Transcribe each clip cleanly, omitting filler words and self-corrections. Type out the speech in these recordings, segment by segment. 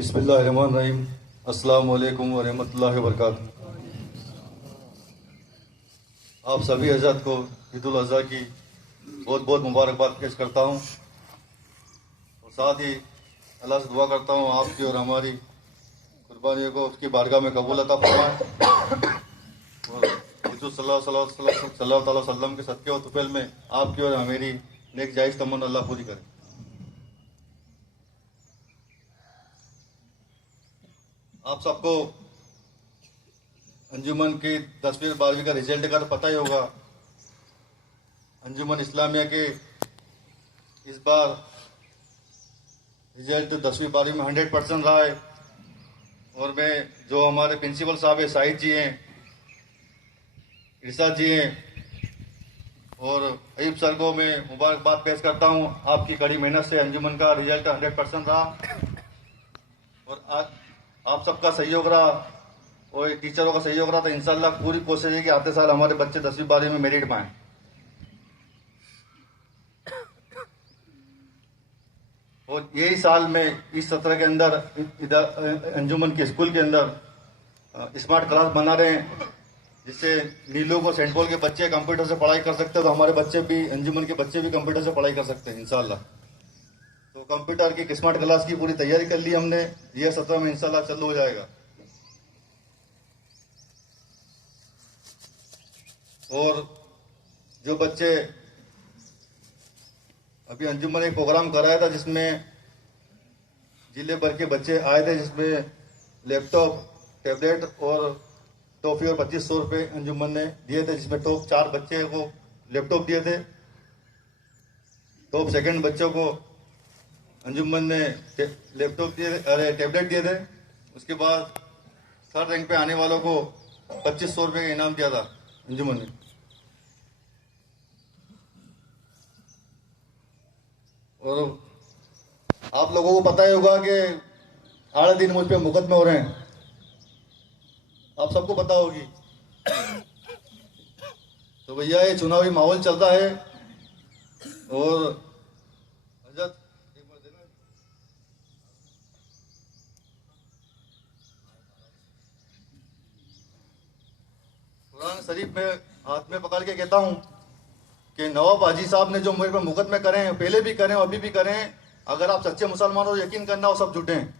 बिस्मिल्लाहिर्रहमानिर्रहीम। अस्सलामु अलैकुम व रहमतुल्लाहि व बरकातुहू। आप सभी हज़रात को ईद उल अज़हा की बहुत बहुत मुबारकबाद पेश करता हूँ और साथ ही अल्लाह से दुआ करता हूँ आपकी और हमारी कुर्बानियों को उसकी बारगाह में कबूल अता फरमाए और हुज़ूर सल्लल्लाहु अलैहि वसल्लम के सदक़े और तुफ़ैल में आपकी और हमारी नेक जायज़ तमन्ना अल्लाह पूरी करे। आप सबको अंजुमन की 10वीं 12वीं का रिजल्ट का तो पता ही होगा। अंजुमन इस्लामिया के इस बार रिजल्ट 10वीं 12वीं में 100% रहा है और मैं जो हमारे प्रिंसिपल साहब है साहिद जी हैं, इरशाद जी हैं और अयूब सर को मैं मुबारकबाद पेश करता हूं। आपकी कड़ी मेहनत से अंजुमन का रिजल्ट 100% रहा और आज आप सबका सहयोग रहा और टीचरों का सहयोग रहा, तो इंशाल्लाह पूरी कोशिश है कि आते साल हमारे बच्चे 10वीं 12वीं में मेरिट पाएं। और यही साल में इस सत्र के अंदर अंजुमन के स्कूल के अंदर स्मार्ट क्लास बना रहे हैं, जिससे नीलू को सेंट पॉल के बच्चे कंप्यूटर से पढ़ाई कर सकते हैं, तो हमारे बच्चे भी अंजुमन के बच्चे भी कंप्यूटर से पढ़ाई कर सकते हैं इंशाल्लाह। तो कंप्यूटर की स्मार्ट क्लास की पूरी तैयारी कर ली हमने, यह सत्र में इंशाल्लाह चालू हो जाएगा। और जो बच्चे अभी अंजुमन एक प्रोग्राम कराया था जिसमें जिले भर के बच्चे आए थे, जिसमें लैपटॉप, टैबलेट और टॉफी और 2500 रुपये अंजुमन ने दिए थे, जिसमें टॉप 4 बच्चे को लैपटॉप दिए थे, टॉप सेकंड बच्चों को अंजुमन ने लैपटॉप दिए, अरे टैबलेट दिए थे। उसके बाद थर्ड रैंक पे आने वालों को 2500 रुपये का इनाम दिया था अंजुमन ने। और आप लोगों को पता ही होगा कि 8 दिन मुझ पे मुकदमे हो रहे हैं, आप सबको पता होगी। तो भैया ये चुनावी माहौल चल रहा है और हजरत कुरान शरीफ में हाथ में पकड़ के कहता हूं कि नवाब हाजी साहब ने जो मेरे पर मुकदमे करे हैं, पहले भी करें अभी भी करें, अगर आप सच्चे मुसलमान हो यकीन करना वो सब झूठे हैं।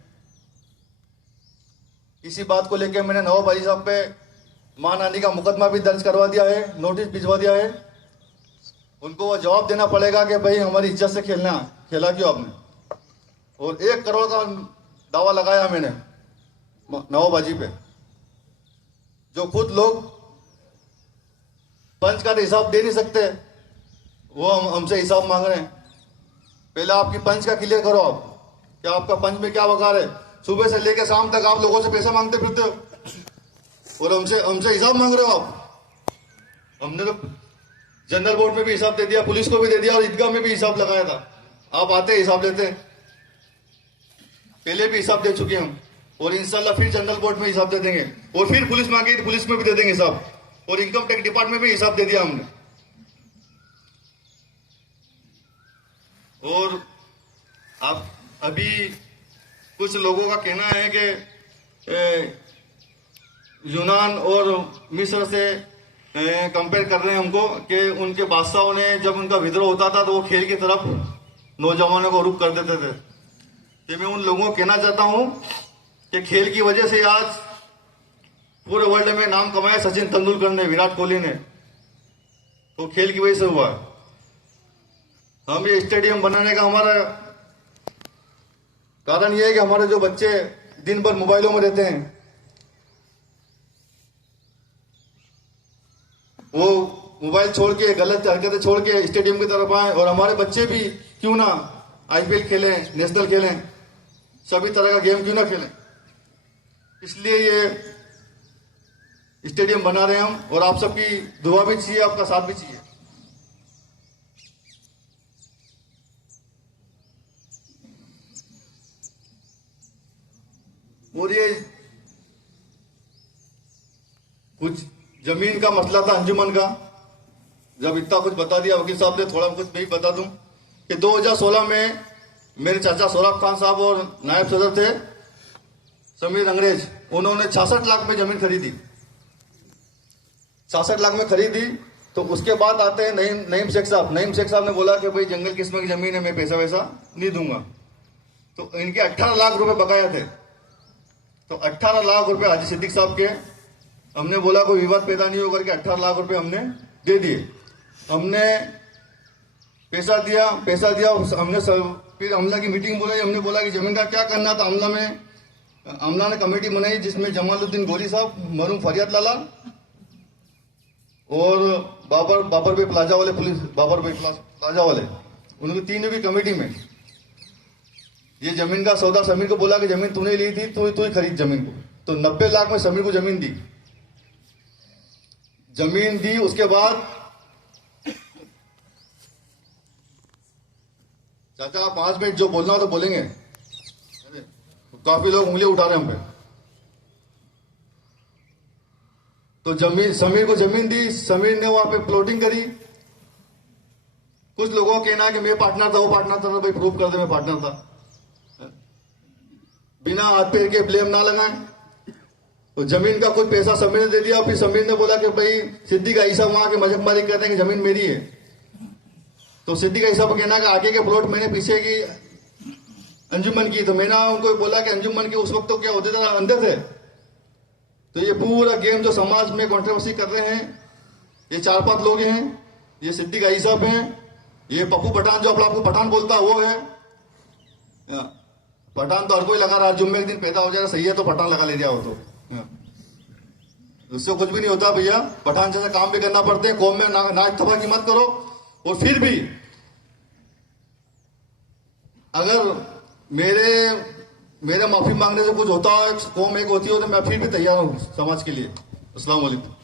इसी बात को लेकर मैंने नवाब हाजी साहब पे मानहानि का मुकदमा भी दर्ज करवा दिया है, नोटिस भिजवा दिया है। उनको वो जवाब देना पड़ेगा कि भाई हमारी इज्जत से खेला क्यों आपने। और 1 करोड़ का दावा लगाया मैंने नवाब हाजी पे, जो खुद लोग पंच का हिसाब दे नहीं सकते, वो हमसे हिसाब मांग रहे हैं। पहले आपकी पंच का क्लियर करो, आप क्या आपका पंच में क्या वकार है। सुबह से लेकर शाम तक आप लोगों से पैसा मांगते फिरते हो और हमसे हिसाब मांग रहे हो आप। हमने तो जनरल बोर्ड में भी हिसाब दे दिया, पुलिस को भी दे दिया और ईदगाह में भी हिसाब लगाया था। आप आते हिसाब देते, पहले भी हिसाब दे चुके हम और इंशाल्लाह फिर जनरल बोर्ड में हिसाब दे देंगे और फिर पुलिस मांगी तो पुलिस में भी दे देंगे हिसाब, और इनकम टैक्स डिपार्टमेंट में भी हिसाब दे दिया हमने। और आप अभी कुछ लोगों का कहना है कि यूनान और मिस्र से कंपेयर कर रहे हैं हमको, कि उनके बादशाहों ने जब उनका विद्रोह होता था तो वो खेल की तरफ नौजवानों को रुख कर देते थे। कि मैं उन लोगों को कहना चाहता हूं कि खेल की वजह से आज पूरे वर्ल्ड में नाम कमाया सचिन तेंदुलकर ने, विराट कोहली ने, तो खेल की वजह से हुआ है। हम ये स्टेडियम बनाने का हमारा कारण ये है कि हमारे जो बच्चे दिन भर मोबाइलों में रहते हैं, वो मोबाइल छोड़ के, गलत हरकतें छोड़ के स्टेडियम की तरफ आए और हमारे बच्चे भी क्यों ना आईपीएल खेलें, नेशनल खेलें, सभी तरह का गेम क्यों ना खेलें। इसलिए ये स्टेडियम बना रहे हैं हम, और आप सबकी दुआ भी चाहिए, आपका साथ भी चाहिए। और ये कुछ जमीन का मसला था अंजुमन का, जब इतना कुछ बता दिया वकील साहब ने, थोड़ा कुछ मैं भी बता दूं कि 2016 में मेरे चाचा सोराब खान साहब और नायब सदर थे, समीर अंग्रेज, उन्होंने 66 लाख में जमीन खरीदी, 66 लाख में खरीदी। तो उसके बाद आते हैं नईम शेख साहब। नईम शेख साहब ने बोला कि भाई जंगल किस्म की जमीन है, मैं पैसा वैसा नहीं दूंगा। तो इनके 18 लाख रुपए बकाया थे। तो 18 लाख रुपए हाजी सिद्दीक साहब के, हमने बोला कोई विवाद पैदा नहीं होकर के 18 लाख रुपए हमने दे दिए। हमने पैसा दिया। हमने फिर अमला की मीटिंग बुलाई। हमने बोला कि जमीन का क्या करना था। अमला ने कमेटी बनाई जिसमें जमालुद्दीन गोरी साहब, मरूम फरियाद लाला और बाबर भाई प्लाजा वाले, पुलिस बाबर भाई प्लाजा वाले, उनकी तीनों की कमेटी में ये जमीन का सौदा समीर को बोला कि जमीन तूने ली थी, तू ही खरीद जमीन को। तो 90 लाख में समीर को जमीन दी। उसके बाद चाचा 5 मिनट जो बोलना हो तो बोलेंगे, काफी लोग उंगलियां उठा रहे हैं हम पे। तो समीर को जमीन दी, समीर ने वहां पे प्लॉटिंग करी। कुछ लोगों का कहना है कि मैं पार्टनर था, वो पार्टनर था। भाई प्रूव कर दे मैं पार्टनर था, बिना हाथ पैर के ब्लेम ना लगाएं। तो जमीन का कुछ पैसा समीर ने दे दिया। फिर समीर ने बोला कि भाई सिद्दीक ईसा वहां के मजकमारी कहते हैं कि जमीन मेरी है। तो सिद्दीक ईसा को कहना कि आगे के प्लॉट मैंने पीछे की अंजुमन की। तो मैंने उनको बोला कि अंजुमन के उस वक्त तो क्या होते थे, अंदर थे। तो ये पूरा गेम जो समाज में कंट्रोवर्सी कर रहे हैं, ये 4-5 लोग हैं। ये सिद्दीक आई साहब हैं, ये पप्पू पठान जो अपना आपको पठान बोलता है वो है। पठान तो हर कोई लगा रहा, जुम्मे एक दिन पैदा हो जाएगा सही है तो पठान लगा ले जाओ। तो उससे कुछ भी नहीं होता भैया। पठान जैसा काम भी करना पड़ते हैं। कौम में नाच थपा की मत करो। और फिर भी अगर मेरे माफी मांगने से कुछ होता है, कौम एक होती हो, तो मैं फिर भी तैयार हूं समाज के लिए। अस्सलाम वालेकुम।